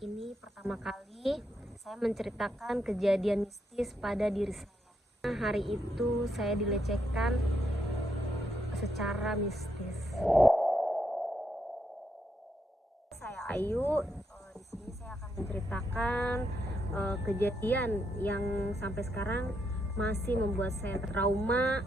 Ini pertama kali saya menceritakan kejadian mistis pada diri saya. Hari itu saya dilecehkan secara mistis. Saya Ayu. Di sini saya akan menceritakan kejadian yang sampai sekarang masih membuat saya trauma.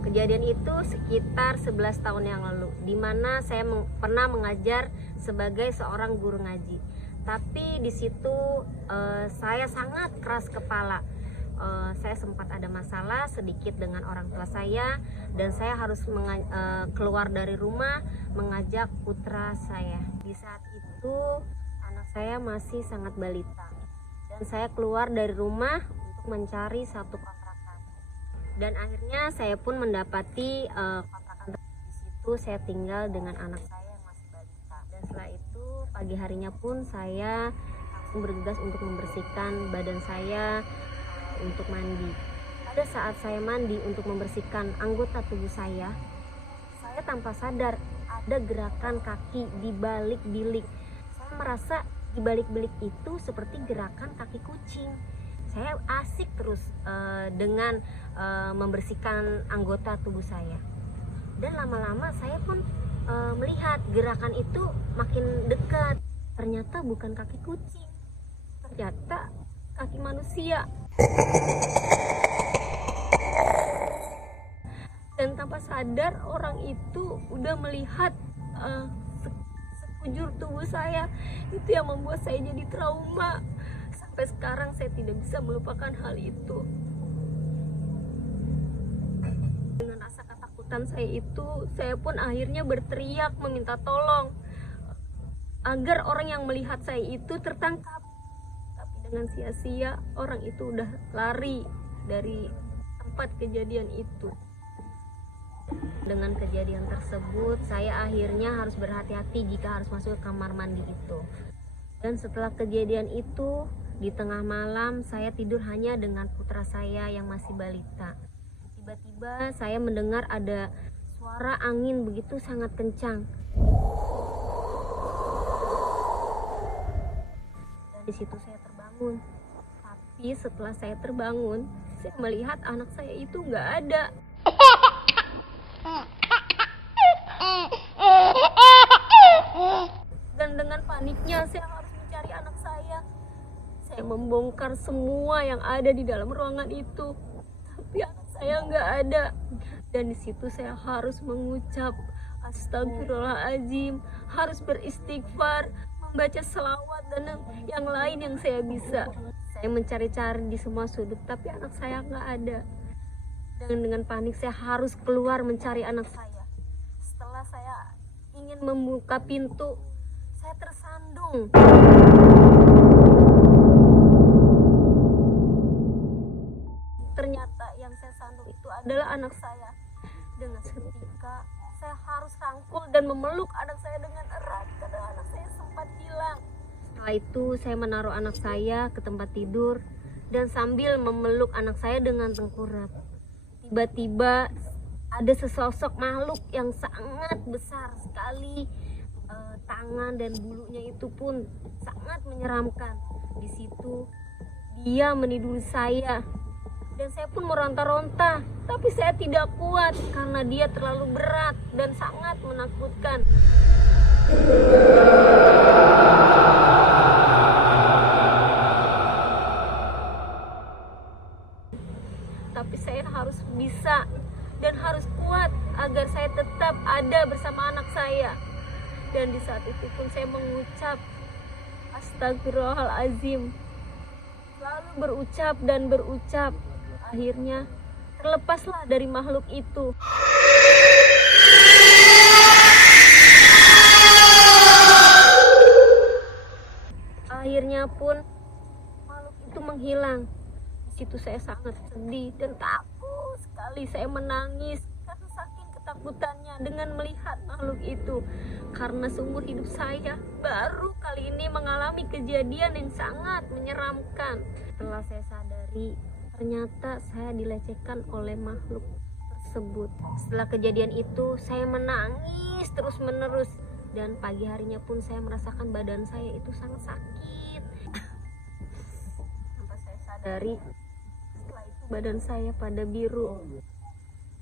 Kejadian itu sekitar 11 tahun yang lalu, di mana saya pernah mengajar sebagai seorang guru ngaji. Tapi di situ saya sangat keras kepala. Saya sempat ada masalah sedikit dengan orang tua saya, dan saya harus keluar dari rumah mengajak putra saya. Di saat itu anak saya masih sangat balita, dan saya keluar dari rumah untuk mencari satu kontrakan. Dan akhirnya saya pun mendapati kontrakan. Di situ saya tinggal dengan anak saya yang masih balita. Dan setelah itu pagi harinya pun saya langsung bergegas untuk membersihkan badan saya untuk mandi. Pada saat saya mandi untuk membersihkan anggota tubuh saya tanpa sadar ada gerakan kaki di balik bilik. Saya merasa di balik bilik itu seperti gerakan kaki kucing. Saya asik terus dengan membersihkan anggota tubuh saya. Dan lama-lama saya pun melihat gerakan itu makin dekat. Ternyata bukan kaki kucing, ternyata kaki manusia. Dan tanpa sadar orang itu udah melihat sekujur tubuh saya. Itu yang membuat saya jadi trauma. Sampai sekarang saya tidak bisa melupakan hal itu. Dengan rasa ketakutan saya itu, saya pun akhirnya berteriak meminta tolong agar orang yang melihat saya itu tertangkap. Tapi dengan sia-sia, orang itu udah lari dari tempat kejadian itu. Dengan kejadian tersebut, saya akhirnya harus berhati-hati jika harus masuk ke kamar mandi itu. Dan setelah kejadian itu, di tengah malam saya tidur hanya dengan putra saya yang masih balita. Tiba-tiba saya mendengar ada suara angin begitu sangat kencang. Dan di situ saya terbangun. Tapi setelah saya terbangun, saya melihat anak saya itu nggak ada. Dan dengan paniknya saya harus mencari anak saya. Saya membongkar semua yang ada di dalam ruangan itu, tapi anak saya nggak ada. Dan di situ saya harus mengucap astagfirullahaladzim, harus beristighfar, membaca selawat dan yang lain yang saya bisa. Saya mencari-cari di semua sudut, tapi anak saya nggak ada. Dan dengan panik saya harus keluar mencari anak saya. Setelah saya ingin membuka pintu, saya tersandung. Ternyata yang saya sandung itu adalah anak saya. Dengan seketika saya harus rangkul dan memeluk anak saya dengan erat karena anak saya sempat hilang. Setelah itu saya menaruh anak saya ke tempat tidur dan sambil memeluk anak saya dengan tengkurap. Tiba-tiba ada sesosok makhluk yang sangat besar sekali. Tangan dan bulunya itu pun sangat menyeramkan. Di situ dia meniduri saya. Dan saya pun meronta-ronta, tapi saya tidak kuat karena dia terlalu berat dan sangat menakutkan. Tapi saya harus bisa dan harus kuat agar saya tetap ada bersama anak saya. Dan di saat itu pun saya mengucap astagfirullahaladzim, selalu berucap dan berucap. Akhirnya terlepaslah dari makhluk itu. Akhirnya pun makhluk itu menghilang. Di situ saya sangat sedih dan takut sekali. Saya menangis karena saking ketakutannya dengan melihat makhluk itu. Karena seumur hidup saya baru kali ini mengalami kejadian yang sangat menyeramkan. Setelah saya sadari, ternyata saya dilecehkan oleh makhluk tersebut. Setelah kejadian itu, saya menangis terus-menerus. dan pagi harinya pun saya merasakan badan saya itu sangat sakit. Sampai saya sadari setelah itu badan saya pada biru.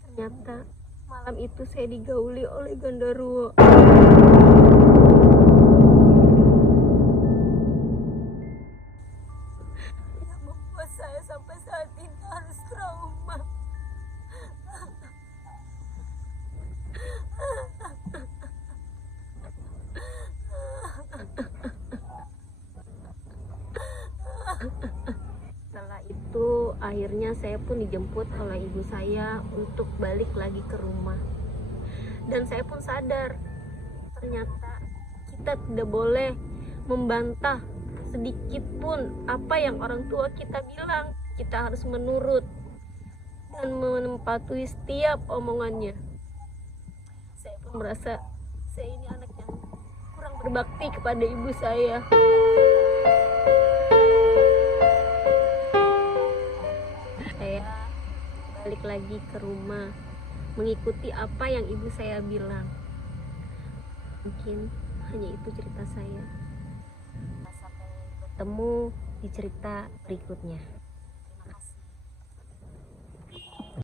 Ternyata malam itu saya digauli oleh genderuwo yang membuat saya sampai saat ini harus trauma. Setelah itu akhirnya saya pun dijemput oleh ibu saya untuk balik lagi ke rumah. Dan saya pun sadar ternyata kita tidak boleh membantah sedikit pun apa yang orang tua kita bilang. Kita harus menurut dan menempati setiap omongannya. Saya pun merasa saya ini anak yang kurang berbakti kepada ibu saya. Saya balik lagi ke rumah mengikuti apa yang ibu saya bilang. Mungkin hanya itu cerita saya. Sampai bertemu di cerita berikutnya.